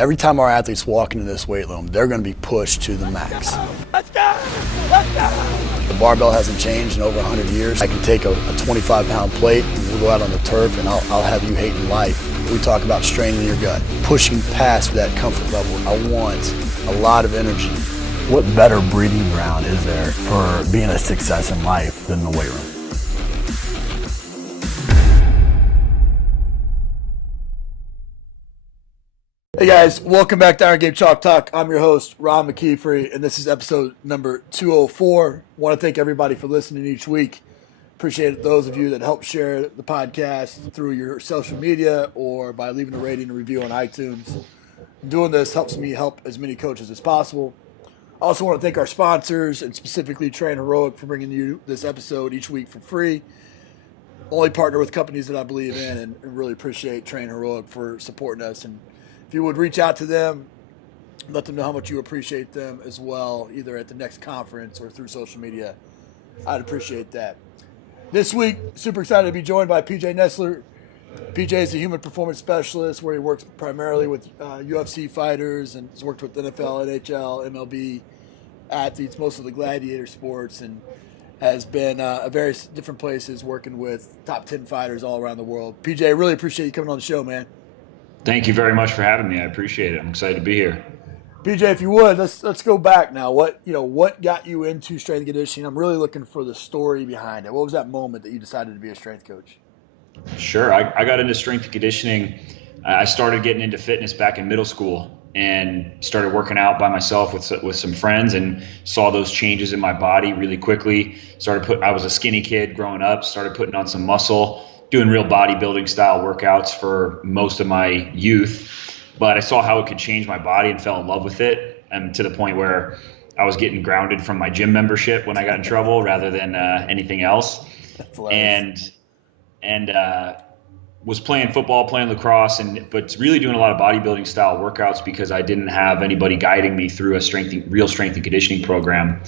Every time our athletes walk into this weight room, they're going to be pushed to the max. Let's go! Let's go! The barbell hasn't changed in over 100 years. I can take a 25-pound plate, and we'll go out on the turf, and I'll have you hating life. We talk about straining your gut, pushing past that comfort level. I want a lot of energy. What better breeding ground is there for being a success in life than the weight room? Hey guys, welcome back to Iron Game Chalk Talk. I'm your host, Ron McKeefery, and this is episode number 204. I want to thank everybody for listening each week. Appreciate those of you that help share the podcast through your social media or by leaving a rating and review on iTunes. Doing this helps me help as many coaches as possible. I also want to thank our sponsors and specifically Train Heroic for bringing you this episode each week for free. Only partner with companies that I believe in and really appreciate Train Heroic for supporting us. And if you would reach out to them, let them know how much you appreciate them as well, either at the next conference or through social media, I'd appreciate that. This week, super excited to be joined by PJ Nestler. PJ is a human performance specialist where he works primarily with UFC fighters and has worked with NFL, NHL, MLB athletes, most of the gladiator sports, and has been at various different places working with top 10 fighters all around the world. PJ, I really appreciate you coming on the show, man. Thank you very much for having me. I appreciate it. I'm excited to be here. PJ, if you would, let's go back now. What got you into strength and conditioning? I'm really looking for the story behind it. What was that moment that you decided to be a strength coach? Sure. I got into strength and conditioning. I started getting into fitness back in middle school and started working out by myself with some friends and saw those changes in my body really quickly. I was a skinny kid growing up, started putting on some muscle, doing real bodybuilding style workouts for most of my youth. But I saw how it could change my body and fell in love with it, and to the point where I was getting grounded from my gym membership when I got in trouble rather than anything else. And was playing football, playing lacrosse, but really doing a lot of bodybuilding style workouts because I didn't have anybody guiding me through a real strength and conditioning program.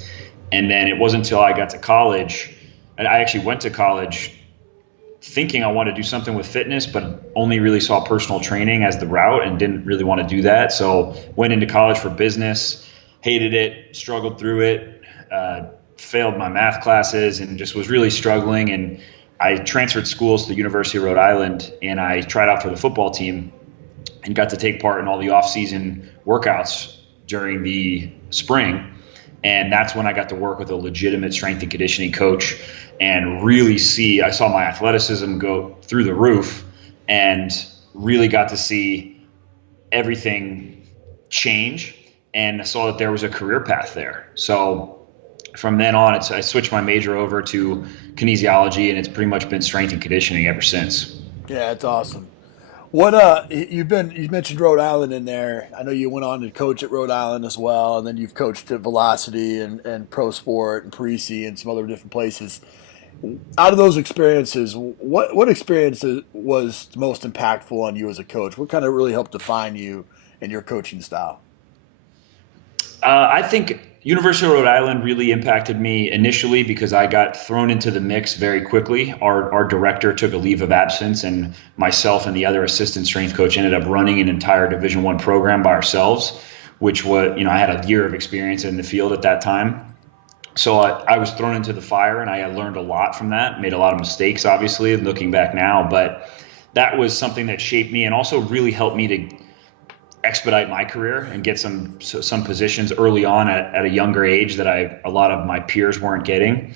And then it wasn't until I got to college, and I actually went to college thinking I wanted to do something with fitness, but only really saw personal training as the route and didn't really want to do that. So went into college for business, hated it, struggled through it, failed my math classes and just was really struggling. And I transferred schools to the University of Rhode Island and I tried out for the football team and got to take part in all the off-season workouts during the spring. And that's when I got to work with a legitimate strength and conditioning coach and really I saw my athleticism go through the roof and really got to see everything change. And I saw that there was a career path there. So from then on, I switched my major over to kinesiology, and it's pretty much been strength and conditioning ever since. Yeah, that's awesome. What you mentioned Rhode Island in there. I know you went on to coach at Rhode Island as well, and then you've coached at Velocity and Pro Sport and Parisi and some other different places. Out of those experiences, what experience was most impactful on you as a coach? What kind of really helped define you and your coaching style? I think University of Rhode Island really impacted me initially because I got thrown into the mix very quickly. Our director took a leave of absence, and myself and the other assistant strength coach ended up running an entire Division I program by ourselves, which was, I had a year of experience in the field at that time. So I was thrown into the fire, and I learned a lot from that. Made a lot of mistakes, obviously, looking back now, but that was something that shaped me and also really helped me to expedite my career and get some positions early on at a younger age that a lot of my peers weren't getting.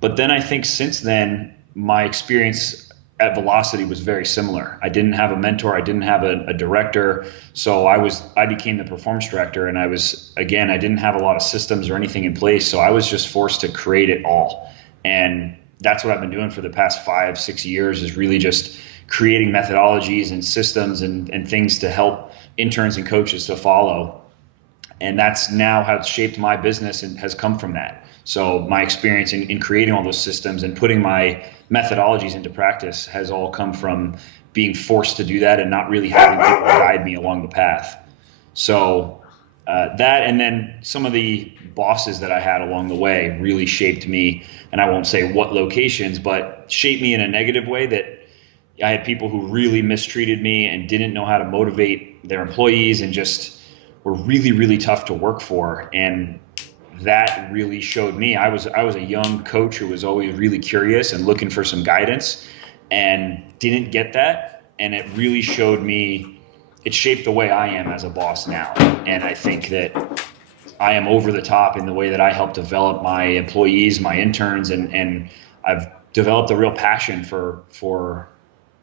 But then I think since then, my experience at Velocity was very similar. I didn't have a mentor. I didn't have a director. So I became the performance director, and I didn't have a lot of systems or anything in place. So I was just forced to create it all. And that's what I've been doing for the past 5-6 years, is really just creating methodologies and systems and things to help interns and coaches to follow. And that's now how it's shaped my business and has come from that. So my experience in creating all those systems and putting my methodologies into practice has all come from being forced to do that and not really having people guide me along the path. So that, and then some of the bosses that I had along the way really shaped me. And I won't say what locations, but shaped me in a negative way that I had people who really mistreated me and didn't know how to motivate their employees and just were really, really tough to work for. And that really showed me. I was a young coach who was always really curious and looking for some guidance and didn't get that. And it really showed me, it shaped the way I am as a boss now. And I think that I am over the top in the way that I help develop my employees, my interns, and I've developed a real passion for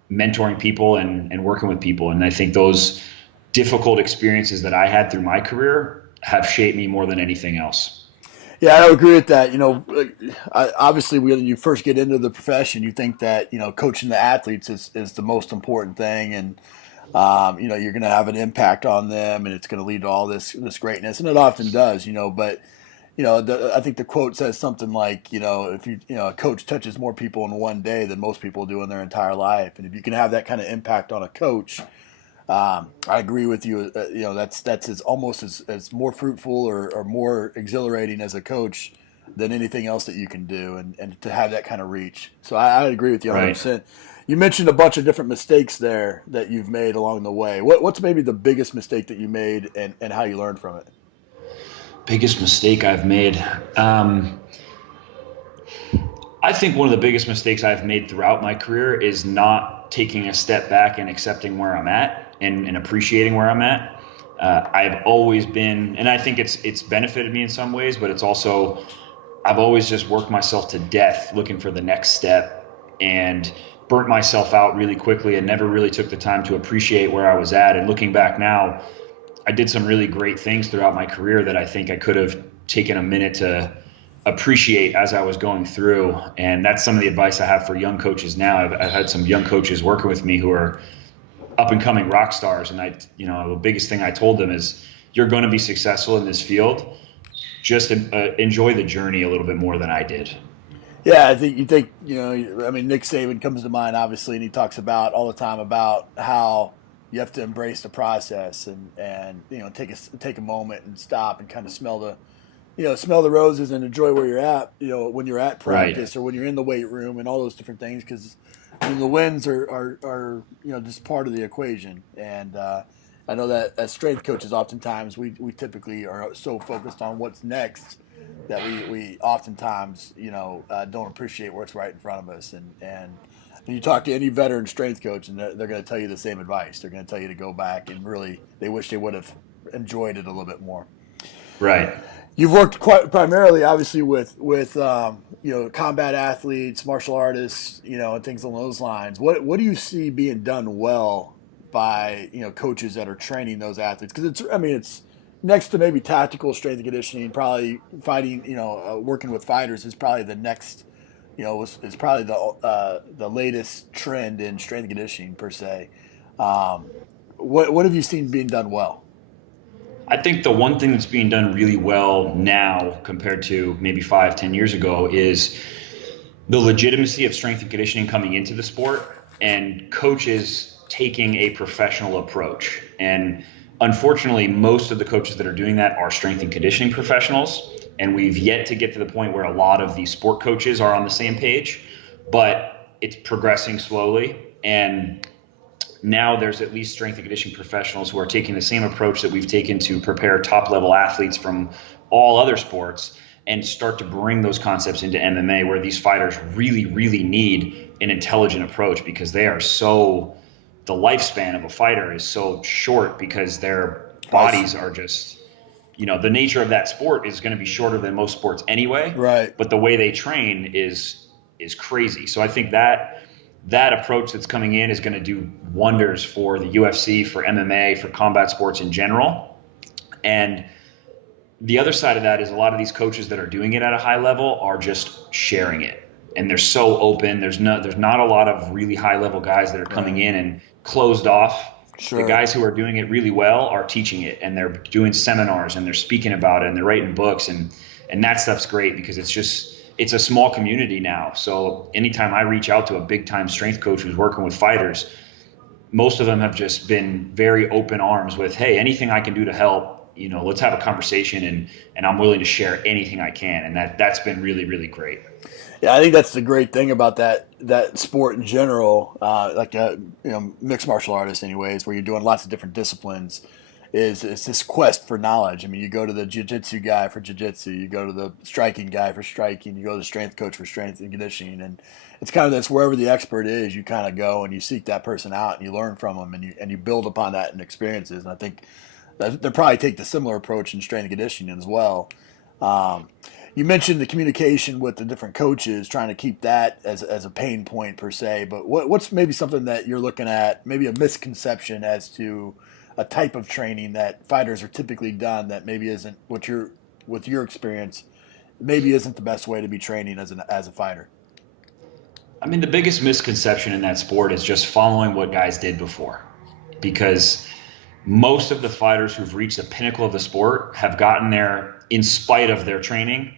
mentoring people and working with people. And I think those difficult experiences that I had through my career have shaped me more than anything else. Yeah, I agree with that. Obviously, when you first get into the profession, you think that, coaching the athletes is the most important thing. And, you're going to have an impact on them and it's going to lead to all this greatness. And it often does, but, I think the quote says something like, if a coach touches more people in one day than most people do in their entire life. And if you can have that kind of impact on a coach, I agree with you. That's almost as more fruitful or more exhilarating as a coach than anything else that you can do, and to have that kind of reach. So I agree with you 100%. Right. You mentioned a bunch of different mistakes there that you've made along the way. What's maybe the biggest mistake that you made and how you learned from it? Biggest mistake I've made. I think one of the biggest mistakes I've made throughout my career is not taking a step back and accepting where I'm at and appreciating where I'm at. I've always been, and I think it's benefited me in some ways, but it's also, I've always just worked myself to death looking for the next step and burnt myself out really quickly and never really took the time to appreciate where I was at. And looking back now, I did some really great things throughout my career that I think I could have taken a minute to appreciate as I was going through. And that's some of the advice I have for young coaches now. I've had some young coaches working with me who are up and coming rock stars. And the biggest thing I told them is, you're going to be successful in this field. Just enjoy the journey a little bit more than I did. Yeah, I think Nick Saban comes to mind, obviously, and he talks about all the time about how you have to embrace the process and take a moment and stop and kind of smell the roses and enjoy where you're at, when you're at practice, right, or when you're in the weight room and all those different things, because the wins are just part of the equation. And I know that as strength coaches, oftentimes we typically are so focused on what's next that we oftentimes don't appreciate what's right in front of us. And you talk to any veteran strength coach, and they're going to tell you the same advice. They're going to tell you to go back and really, they wish they would have enjoyed it a little bit more. Right. You've worked quite primarily, obviously, with combat athletes, martial artists, and things along those lines. What do you see being done well by coaches that are training those athletes? Because it's next to maybe tactical strength and conditioning, probably fighting, working with fighters is probably the next, is probably the latest trend in strength and conditioning per se. What have you seen being done well? I think the one thing that's being done really well now compared to maybe 5-10 years ago is the legitimacy of strength and conditioning coming into the sport and coaches taking a professional approach. And unfortunately, most of the coaches that are doing that are strength and conditioning professionals. And we've yet to get to the point where a lot of these sport coaches are on the same page, but it's progressing slowly. And now there's at least strength and conditioning professionals who are taking the same approach that we've taken to prepare top level athletes from all other sports and start to bring those concepts into MMA, where these fighters really, really need an intelligent approach, because they are the lifespan of a fighter is so short because their bodies are just, the nature of that sport is going to be shorter than most sports anyway. Right. But the way they train is crazy. So I think that approach that's coming in is going to do wonders for the UFC, for MMA, for combat sports in general. And the other side of that is a lot of these coaches that are doing it at a high level are just sharing it. And they're so open. There's not a lot of really high level guys that are coming in and closed off. Sure. The guys who are doing it really well are teaching it, and they're doing seminars and they're speaking about it and they're writing books, and that stuff's great because it's a small community now. So anytime I reach out to a big time strength coach who's working with fighters, most of them have just been very open arms with, hey, anything I can do to help, let's have a conversation, and I'm willing to share anything I can. And that's been really, really great. Yeah, I think that's the great thing about that sport in general, mixed martial artists anyways, where you're doing lots of different disciplines, is this quest for knowledge. I mean, you go to the jiu-jitsu guy for jiu-jitsu, you go to the striking guy for striking, you go to the strength coach for strength and conditioning, and it's kind of this, wherever the expert is, you kind of go and you seek that person out and you learn from them, and you build upon that in experiences. And I think they'll probably take the similar approach in strength and conditioning as well. You mentioned the communication with the different coaches, trying to keep that as a pain point per se, but what's maybe something that you're looking at, maybe a misconception as to a type of training that fighters are typically done that maybe isn't with your experience, maybe isn't the best way to be training as a fighter? I mean, the biggest misconception in that sport is just following what guys did before, because most of the fighters who've reached the pinnacle of the sport have gotten there in spite of their training,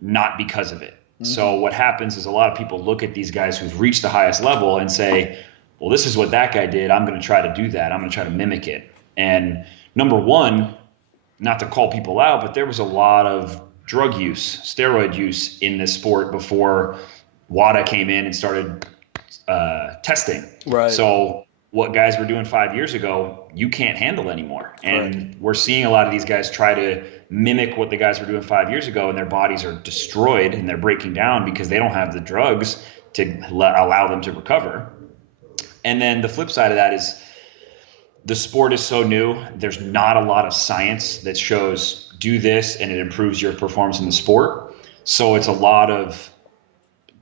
not because of it. Mm-hmm. So what happens is a lot of people look at these guys who've reached the highest level and say, well, this is what that guy did. I'm going to try to do that. I'm going to try to mimic it. And number one, not to call people out, but there was a lot of drug use, steroid use in this sport before WADA came in and started testing. Right. So what guys were doing 5 years ago, you can't handle anymore. And right. We're seeing a lot of these guys try to mimic what the guys were doing 5 years ago, and their bodies are destroyed and they're breaking down because they don't have the drugs to allow them to recover. And then the flip side of that is the sport is so new. There's not a lot of science that shows do this and it improves your performance in the sport. So it's a lot of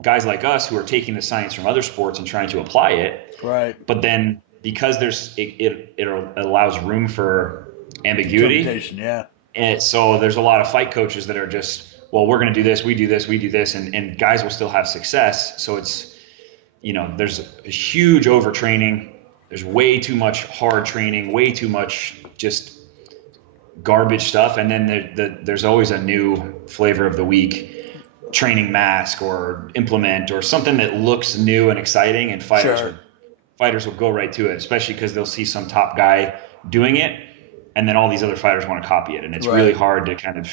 guys like us who are taking the science from other sports and trying to apply it. Right. But then because it allows room for ambiguity. Yeah. And so there's a lot of fight coaches that are just, well, we're going to do this, we do this, and guys will still have success. So it's, there's a huge overtraining. There's way too much hard training, way too much just garbage stuff. And then there's always a new flavor of the week, training mask or implement or something that looks new and exciting, and fighters will go right to it, especially because they'll see some top guy doing it, and then all these other fighters want to copy it. And it's really hard to kind of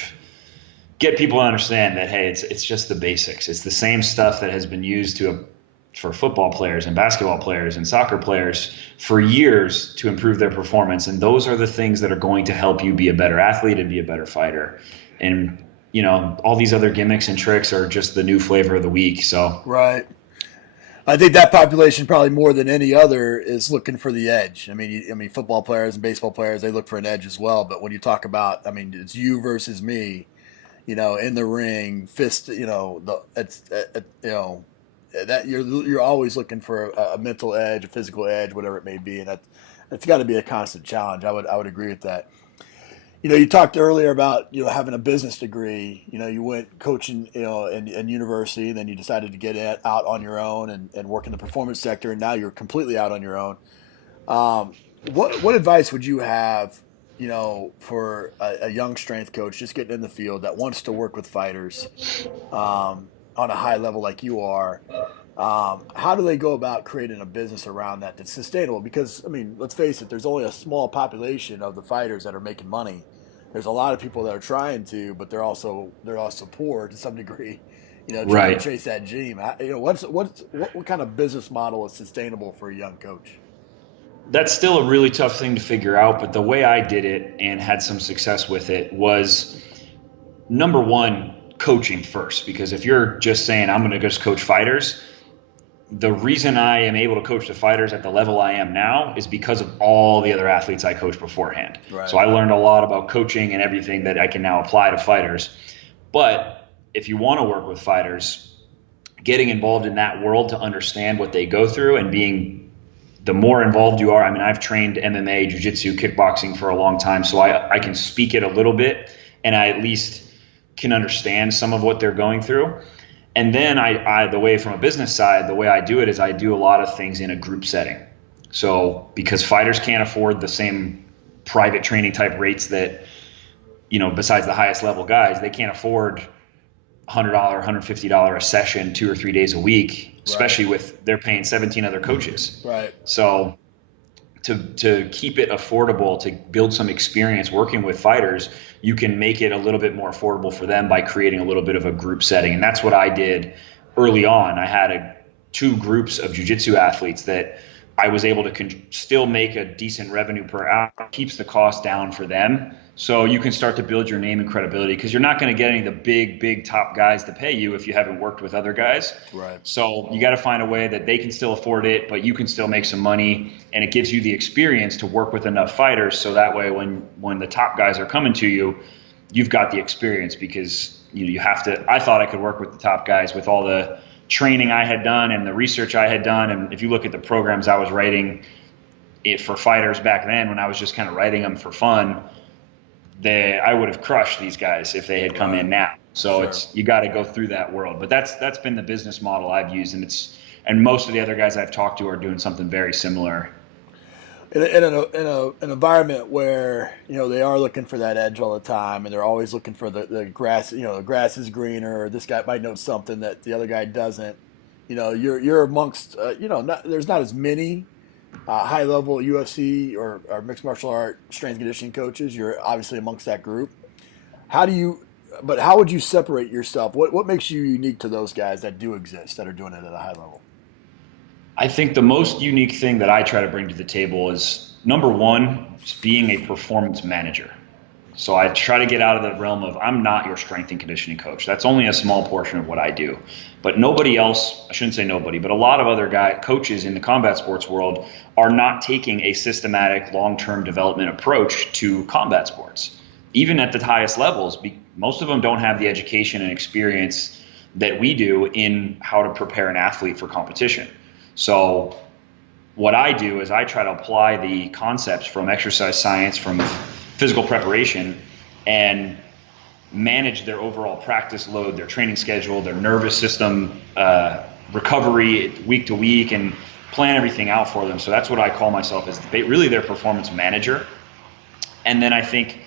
get people to understand that, hey, it's just the basics. It's the same stuff that has been used for football players and basketball players and soccer players for years to improve their performance. And those are the things that are going to help you be a better athlete and be a better fighter. And, all these other gimmicks and tricks are just the new flavor of the week. So, right. I think that population probably more than any other is looking for the edge. I mean, football players and baseball players, they look for an edge as well. But when you talk about, it's you versus me, in the ring, fist, that you're always looking for a mental edge, a physical edge, whatever it may be, and that's got to be a constant challenge. I would agree with that. You talked earlier about having a business degree. You went coaching in university, and then you decided to get out on your own and work in the performance sector, and now you're completely out on your own. What advice would you have for a young strength coach just getting in the field that wants to work with fighters on a high level like you are? How do they go about creating a business around that's sustainable? Because, let's face it, there's only a small population of the fighters that are making money. There's a lot of people that are trying to, but they're also poor to some degree, trying to chase that dream. What kind of business model is sustainable for a young coach? That's still a really tough thing to figure out, but the way I did it and had some success with it was, number one, coaching first. Because if you're just saying, I'm going to just coach fighters, the reason I am able to coach the fighters at the level I am now is because of all the other athletes I coached beforehand. Right. So I learned a lot about coaching and everything that I can now apply to fighters. But if you want to work with fighters, getting involved in that world to understand what they go through, and the more involved you are, I've trained MMA, jiu-jitsu, kickboxing for a long time, so I can speak it a little bit, and I at least can understand some of what they're going through. And then the way from a business side, the way I do it is I do a lot of things in a group setting. So because fighters can't afford the same private training type rates that, besides the highest level guys, they can't afford $100, $150 a session 2 or 3 days a week, especially with they're paying 17 other coaches. Right. So to keep it affordable, to build some experience working with fighters, you can make it a little bit more affordable for them by creating a little bit of a group setting. And that's what I did early on. I had two groups of jiu-jitsu athletes that I was able to still make a decent revenue per hour, keeps the cost down for them. So you can start to build your name and credibility, because you're not going to get any of the big top guys to pay you if you haven't worked with other guys. Right. So you got to find a way that they can still afford it, but you can still make some money, and it gives you the experience to work with enough fighters. So that way, when the top guys are coming to you, you've got the experience, because you have to. I thought I could work with the top guys with all the training I had done and the research I had done. And if you look at the programs I was writing for fighters back then, when I was just kind of writing them for fun, I would have crushed these guys if they had come in now. So Sure. you got to go through that world. But that's been the business model I've used, and most of the other guys I've talked to are doing something very similar. In an environment where they are looking for that edge all the time, and they're always looking for the grass. The grass is greener, or this guy might know something that the other guy doesn't. You're amongst. There's not as many high level UFC or mixed martial art strength and conditioning coaches. You're obviously amongst that group. How would you separate yourself? What makes you unique to those guys that do exist, that are doing it at a high level? I think the most unique thing that I try to bring to the table is, number one, being a performance manager. So I try to get out of the realm of, I'm not your strength and conditioning coach. That's only a small portion of what I do. But nobody else, I shouldn't say nobody, but a lot of other coaches in the combat sports world are not taking a systematic long-term development approach to combat sports. Even at the highest levels, most of them don't have the education and experience that we do in how to prepare an athlete for competition. So what I do is I try to apply the concepts from exercise science, from physical preparation, and manage their overall practice load, their training schedule, their nervous system recovery week to week, and plan everything out for them. So that's what I call myself, as really their performance manager. And then I think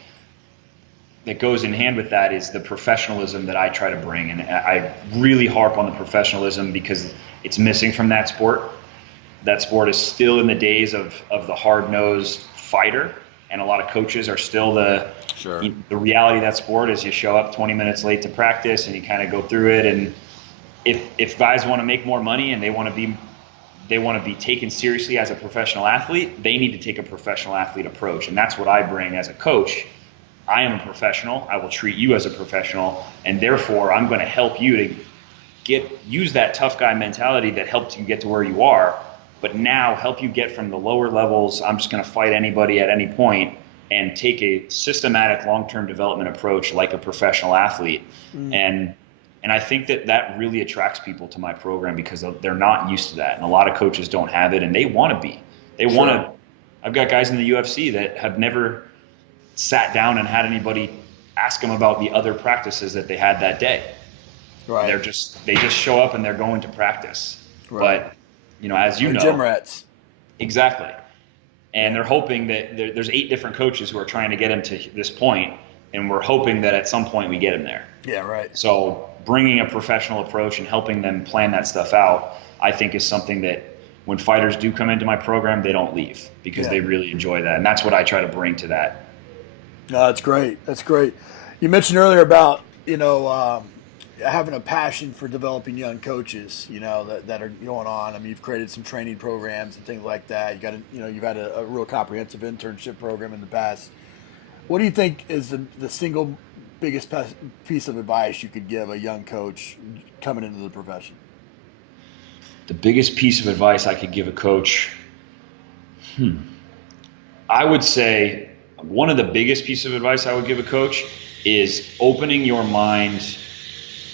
that goes in hand with that is the professionalism that I try to bring. And I really harp on the professionalism, because it's missing from that sport. That sport is still in the days of the hard-nosed fighter, and a lot of coaches are still the reality of that sport is you show up 20 minutes late to practice and you kind of go through it. And if guys want to make more money and they want to be taken seriously as a professional athlete, they need to take a professional athlete approach. And that's what I bring as a coach. I am a professional. I will treat you as a professional, and therefore I'm going to help you to use that tough guy mentality that helped you get to where you are, but now help you get from the lower levels, I'm just going to fight anybody at any point, and take a systematic long-term development approach like a professional athlete. And I think that really attracts people to my program, because they're not used to that. And a lot of coaches don't have it, and they want to be. I've got guys in the UFC that have never sat down and had anybody ask them about the other practices that they had that day. Right. They just show up and they're going to practice. Right. But as you know, gym rats. Exactly. And they're hoping that there's 8 different coaches who are trying to get them to this point, and we're hoping that at some point we get them there. Yeah, right. So bringing a professional approach and helping them plan that stuff out, I think, is something that when fighters do come into my program, they don't leave, because they really enjoy that. And that's what I try to bring to that. No, that's great. That's great. You mentioned earlier about having a passion for developing young coaches, that are going on. I mean, you've created some training programs and things like that. You've had a real comprehensive internship program in the past. What do you think is the single biggest piece of advice you could give a young coach coming into the profession? The biggest piece of advice I could give a coach, I would say one of the biggest pieces of advice I would give a coach is opening your mind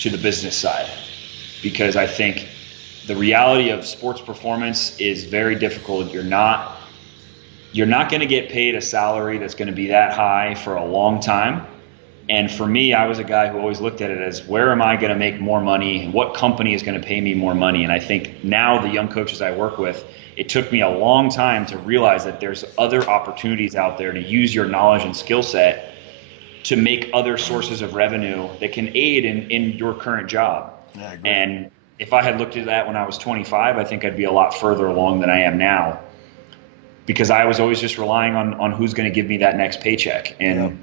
to the business side, because I think the reality of sports performance is very difficult. You're not going to get paid a salary that's going to be that high for a long time. And for me, I was a guy who always looked at it as, where am I going to make more money? What company is going to pay me more money? And I think now the young coaches I work with, it took me a long time to realize that there's other opportunities out there to use your knowledge and skill set to make other sources of revenue that can aid in your current job. Yeah, I agree. And if I had looked at that when I was 25, I think I'd be a lot further along than I am now. because I was always just relying on who's going to give me that next paycheck. And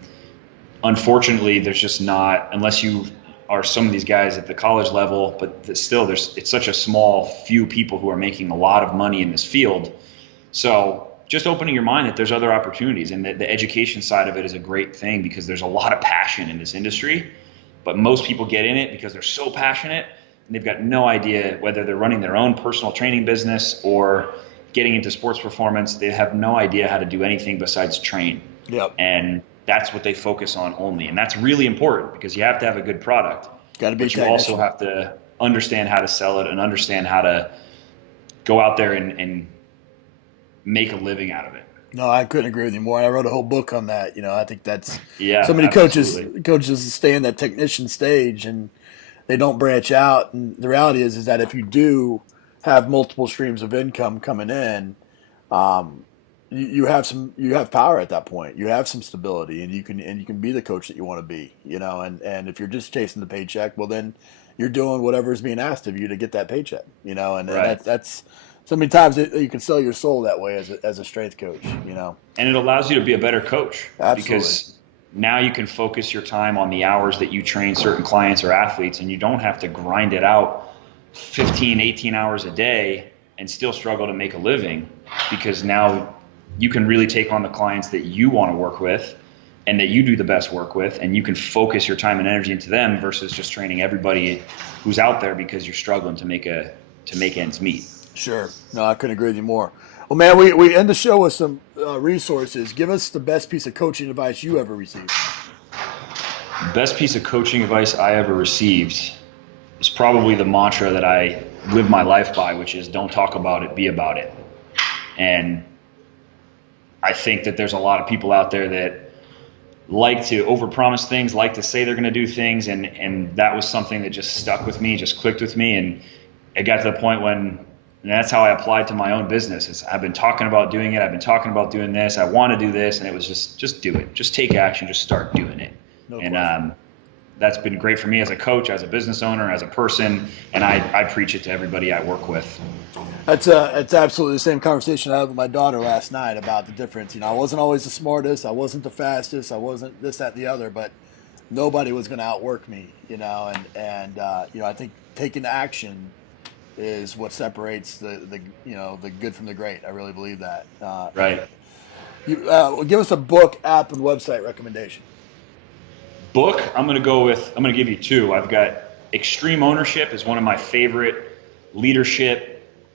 unfortunately, there's just not, unless you are some of these guys at the college level, but still it's such a small few people who are making a lot of money in this field. So just opening your mind that there's other opportunities, and that the education side of it is a great thing, because there's a lot of passion in this industry, but most people get in it because they're so passionate and they've got no idea whether they're running their own personal training business or getting into sports performance. They have no idea how to do anything besides train. Yep. And that's what they focus on only. And that's really important, because you have to have a good product. But you also have to understand how to sell it and understand how to go out there and make a living out of it. No, I couldn't agree with you more. I wrote a whole book on that. I think that's so many absolutely. coaches stay in that technician stage and they don't branch out. And the reality is that if you do have multiple streams of income coming in, you have power at that point. You have some stability, and you can be the coach that you want to be. And if you're just chasing the paycheck, well, then you're doing whatever is being asked of you to get that paycheck. And Right. that's so many times you can sell your soul that way as a strength coach. And it allows you to be a better coach. Absolutely. Because now you can focus your time on the hours that you train certain clients or athletes, and you don't have to grind it out 15, 18 hours a day and still struggle to make a living, because now you can really take on the clients that you want to work with and that you do the best work with, and you can focus your time and energy into them versus just training everybody who's out there because you're struggling to make ends meet. Sure. No, I couldn't agree with you more. Well, man, we end the show with some resources. Give us the best piece of coaching advice you ever received. Best piece of coaching advice I ever received is probably the mantra that I live my life by, which is don't talk about it, be about it. And I think that there's a lot of people out there that like to overpromise things, like to say they're going to do things. And that was something that just stuck with me, just clicked with me. And it got to the point when, and that's how I applied to my own business. I've been talking about doing it. I've been talking about doing this. I want to do this. And it was just do it. Just take action. Just start doing it. That's been great for me as a coach, as a business owner, as a person. And I preach it to everybody I work with. It's absolutely the same conversation I had with my daughter last night about the difference. I wasn't always the smartest. I wasn't the fastest. I wasn't this, that, and the other, but nobody was going to outwork me, and I think taking action is what separates the good from the great. I really believe that. Right. Give us a book, app, and website recommendation. Book, I'm going to give you two. I've got Extreme Ownership is one of my favorite leadership,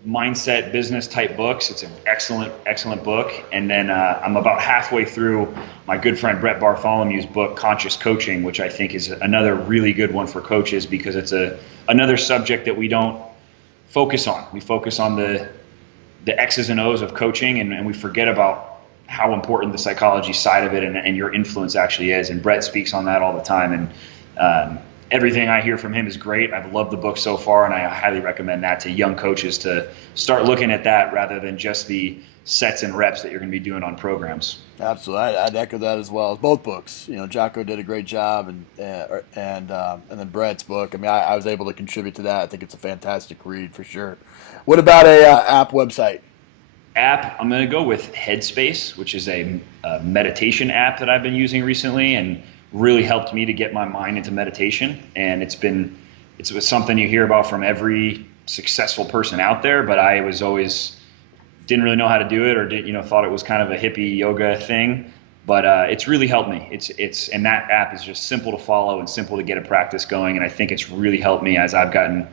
mindset, business type books. It's an excellent book. And then I'm about halfway through my good friend Brett Bartholomew's book, Conscious Coaching, which I think is another really good one for coaches, because it's another subject that we don't focus on. We focus on the X's and O's of coaching, and we forget about how important the psychology side of it and your influence actually is. And Brett speaks on that all the time. And everything I hear from him is great. I've loved the book so far, and I highly recommend that to young coaches to start looking at that rather than just the sets and reps that you're going to be doing on programs. Absolutely, I'd echo that as well. Both books, Jocko did a great job, and then Brett's book. I mean, I was able to contribute to that. I think it's a fantastic read for sure. What about a app website? App, I'm going to go with Headspace, which is a meditation app that I've been using recently and really helped me to get my mind into meditation. And it's something you hear about from every successful person out there, but I was always didn't really know how to do it, or thought it was kind of a hippie yoga thing. But it's really helped me. And that app is just simple to follow and simple to get a practice going. And I think it's really helped me as I've gotten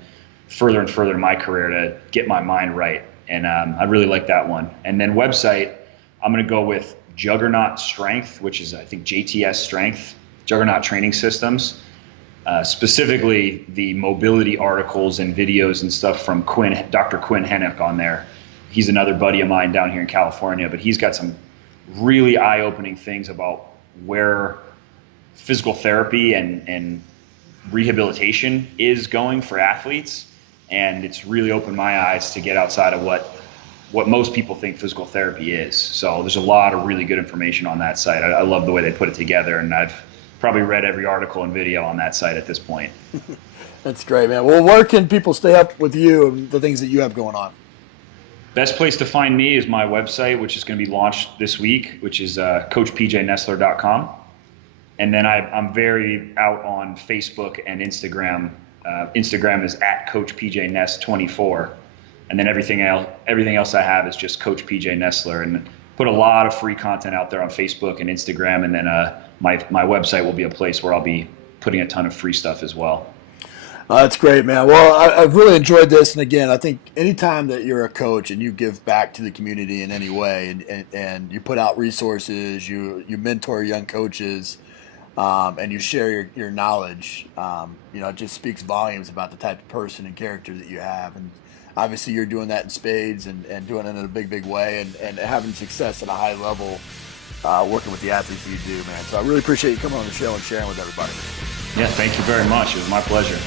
further and further in my career to get my mind right. And I really like that one. And then website, I'm going to go with Juggernaut Strength, which is, I think, JTS Strength, Juggernaut Training Systems. Specifically, the mobility articles and videos and stuff from Dr. Quinn Hennick on there. He's another buddy of mine down here in California, but he's got some really eye-opening things about where physical therapy and rehabilitation is going for athletes. And it's really opened my eyes to get outside of what most people think physical therapy is. So there's a lot of really good information on that site. I love the way they put it together, and I've probably read every article and video on that site at this point. That's great, man. Well, where can people stay up with you and the things that you have going on? Best place to find me is my website, which is going to be launched this week, which is coachpjnestler.com. And then I'm very out on Facebook and Instagram. Instagram is at CoachPJNest24. And then everything else I have is just Coach PJ Nestler, and put a lot of free content out there on Facebook and Instagram. And then my website will be a place where I'll be putting a ton of free stuff as well. That's great, man. Well, I've really enjoyed this. And again, I think anytime that you're a coach and you give back to the community in any way, and you put out resources, you mentor young coaches, and you share your knowledge, it just speaks volumes about the type of person and character that you have. And obviously you're doing that in spades and doing it in a big way, and having success at a high level, working with the athletes that you do, man. So I really appreciate you coming on the show and sharing with everybody. Yeah, thank you very much. It was my pleasure.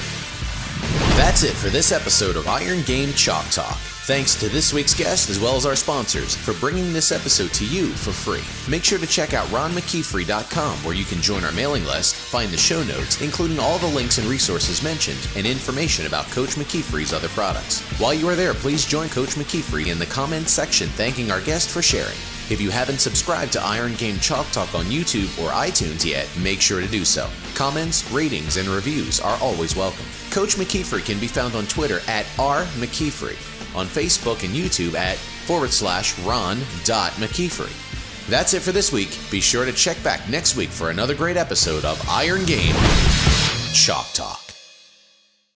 That's it for this episode of Iron Game Chalk Talk. Thanks to this week's guest as well as our sponsors for bringing this episode to you for free. Make sure to check out ronmckeefery.com, where you can join our mailing list, find the show notes, including all the links and resources mentioned, and information about Coach McKeefery's other products. While you are there, please join Coach McKeefery in the comments section thanking our guest for sharing. If you haven't subscribed to Iron Game Chalk Talk on YouTube or iTunes yet, make sure to do so. Comments, ratings, and reviews are always welcome. Coach McKeefery can be found on Twitter at @RMcKeefery, on Facebook and YouTube at /Ron.McKeefery. That's it for this week. Be sure to check back next week for another great episode of Iron Game Chalk Talk.